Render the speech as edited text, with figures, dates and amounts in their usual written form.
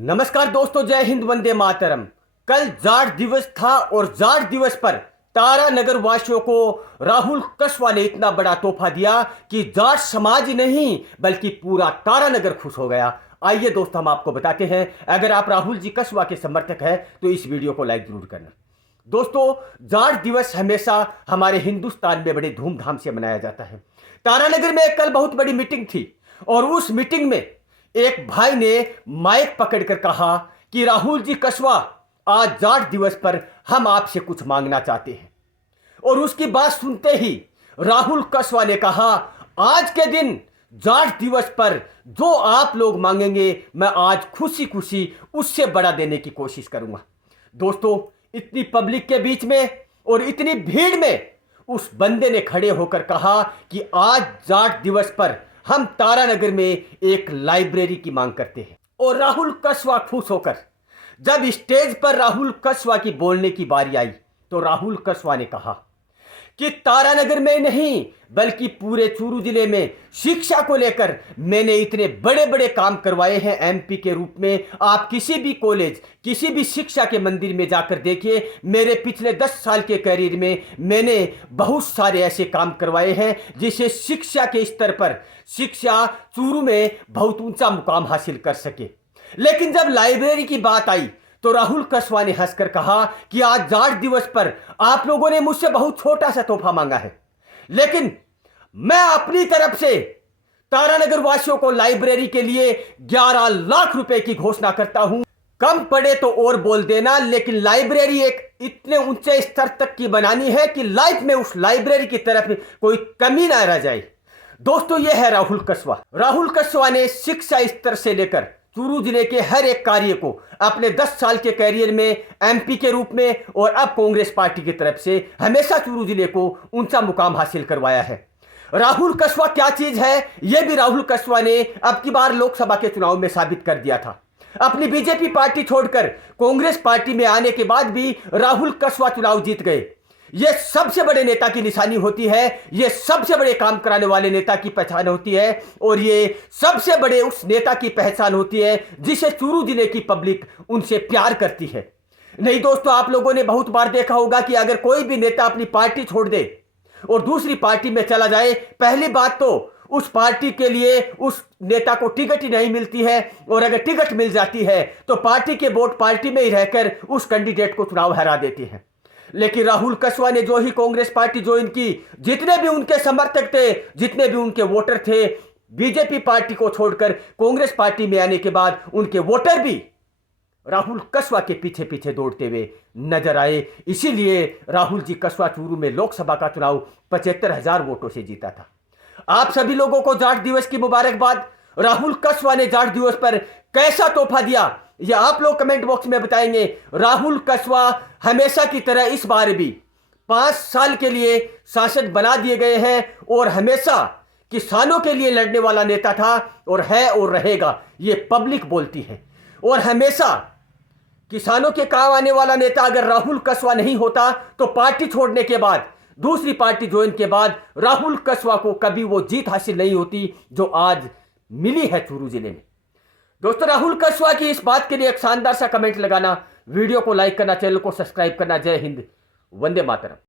नमस्कार दोस्तों, जय हिंद, वंदे मातरम। कल जाट दिवस था और जाट दिवस पर तारानगर वासियों को राहुल कस्वा ने इतना बड़ा तोहफा दिया कि जाट समाज ही नहीं बल्कि पूरा तारानगर खुश हो गया। आइए दोस्तों, हम आपको बताते हैं। अगर आप राहुल जी कस्वा के समर्थक हैं तो इस वीडियो को लाइक जरूर करना। दोस्तों, जाट दिवस हमेशा हमारे हिंदुस्तान में बड़े धूमधाम से मनाया जाता है। तारानगर में कल बहुत बड़ी मीटिंग थी और उस मीटिंग में एक भाई ने माइक पकड़कर कहा कि राहुल जी कस्वा, आज जाट दिवस पर हम आपसे कुछ मांगना चाहते हैं। और उसकी बात सुनते ही राहुल कस्वा ने कहा, आज के दिन जाट दिवस पर जो आप लोग मांगेंगे मैं आज खुशी खुशी उससे बड़ा देने की कोशिश करूंगा। दोस्तों, इतनी पब्लिक के बीच में और इतनी भीड़ में उस बंदे ने खड़े होकर कहा कि आज जाट दिवस पर हम तारानगर में एक लाइब्रेरी की मांग करते हैं। और राहुल कस्वा खुश होकर जब स्टेज पर राहुल कस्वा की बोलने की बारी आई तो राहुल कस्वा ने कहा कि तारानगर में नहीं बल्कि पूरे चूरू जिले में शिक्षा को लेकर मैंने इतने बड़े बड़े काम करवाए हैं एमपी के रूप में। आप किसी भी कॉलेज, किसी भी शिक्षा के मंदिर में जाकर देखिए, मेरे पिछले 10 साल के करियर में मैंने बहुत सारे ऐसे काम करवाए हैं जिससे शिक्षा के स्तर पर शिक्षा चूरू में बहुत ऊंचा मुकाम हासिल कर सके। लेकिन जब लाइब्रेरी की बात आई तो राहुल कस्वा ने हंसकर कहा कि आज जाट दिवस पर आप लोगों ने मुझसे बहुत छोटा सा तोहफा मांगा है, लेकिन मैं अपनी तरफ से तारानगर वासियों को लाइब्रेरी के लिए 11 लाख रुपए की घोषणा करता हूं। कम पड़े तो और बोल देना, लेकिन लाइब्रेरी एक इतने ऊंचे स्तर तक की बनानी है कि लाइफ में उस लाइब्रेरी की तरफ कोई कमी ना रह जाए। दोस्तों, यह है राहुल कस्वा। राहुल कस्वा ने शिक्षा स्तर से लेकर चूरू जिले के हर एक कार्य को अपने 10 साल के कैरियर में एमपी के रूप में और अब कांग्रेस पार्टी की तरफ से हमेशा चूरू जिले को ऊंचा मुकाम हासिल करवाया है। राहुल कस्वा क्या चीज है, यह भी राहुल कस्वा ने अब की बार लोकसभा के चुनाव में साबित कर दिया था। अपनी बीजेपी पार्टी छोड़कर कांग्रेस पार्टी में आने के बाद भी राहुल कस्वा चुनाव जीत गए। यह सबसे बड़े नेता की निशानी होती है, यह सबसे बड़े काम कराने वाले नेता की पहचान होती है और यह सबसे बड़े उस नेता की पहचान होती है जिसे चूरू जिले की पब्लिक उनसे प्यार करती है। नहीं दोस्तों, आप लोगों ने बहुत बार देखा होगा कि अगर कोई भी नेता अपनी पार्टी छोड़ दे और दूसरी पार्टी में चला जाए, पहली बात तो उस पार्टी के लिए उस नेता को टिकट ही नहीं मिलती है और अगर टिकट मिल जाती है तो पार्टी के वोट पार्टी में ही रहकर उस कैंडिडेट को चुनाव हरा देती है। लेकिन राहुल कस्वा ने जो ही कांग्रेस पार्टी ज्वाइन की, जितने भी उनके समर्थक थे, जितने भी उनके वोटर थे, बीजेपी पार्टी को छोड़कर कांग्रेस पार्टी में आने के बाद उनके वोटर भी राहुल कस्वा के पीछे पीछे दौड़ते हुए नजर आए। इसीलिए राहुल जी कस्वा चूरू में लोकसभा का चुनाव 75,000 वोटों से जीता था। आप सभी लोगों को जाट दिवस की मुबारकबाद। राहुल कस्वा ने जाट दिवस पर कैसा तोहफा दिया यह आप लोग कमेंट बॉक्स में बताएंगे। राहुल कस्वा हमेशा की तरह इस बार भी 5 साल के लिए शासक बना दिए गए हैं और हमेशा किसानों के लिए लड़ने वाला नेता था और है और रहेगा, ये पब्लिक बोलती है। और हमेशा किसानों के काम आने वाला नेता अगर राहुल कस्वा नहीं होता तो पार्टी छोड़ने के बाद, दूसरी पार्टी ज्वाइन के बाद राहुल कस्वा को कभी वो जीत हासिल नहीं होती जो आज मिली है चूरू जिले में। दोस्तों, राहुल कस्वा की इस बात के लिए एक शानदार सा कमेंट लगाना, वीडियो को लाइक करना, चैनल को सब्सक्राइब करना। जय हिंद, वंदे मातरम।